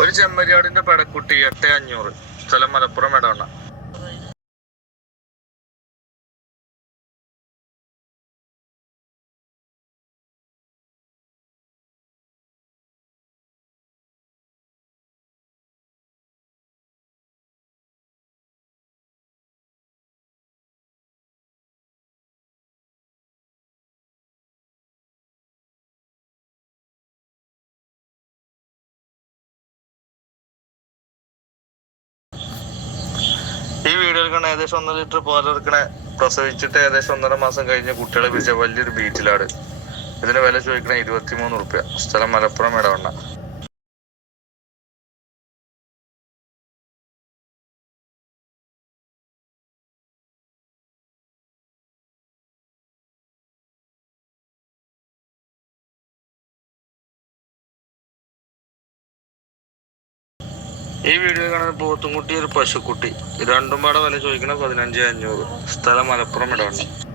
ഒരു ചെമ്മരിയാടിന്റെ പടക്കുട്ടി എട്ട് അഞ്ഞൂറ്. സ്ഥലം മലപ്പുറം ഇടവണ്ണ കാണാൻ ഏകദേശം ഒന്നര ലിറ്റർ പാലെടുക്കണ പ്രസവിച്ചിട്ട് ഏകദേശം ഒന്നര മാസം കഴിഞ്ഞ് കുട്ടികളെ പിടിച്ച വലിയൊരു ബീറ്റിലാണ് ഇതിന് വില ചോദിക്കണ ഇരുപത്തിമൂന്ന് റുപ്യ സ്ഥലം മലപ്പുറം ഇടവണ്ണ ഈ വീഡിയോ കാണുന്ന പോത്തുംകുട്ടി ഒരു പശുക്കുട്ടി. രണ്ടും പാടെ വില ചോദിക്കണം പതിനഞ്ച് അഞ്ഞൂറ്. സ്ഥലം മലപ്പുറം ഇടവണ്ണ.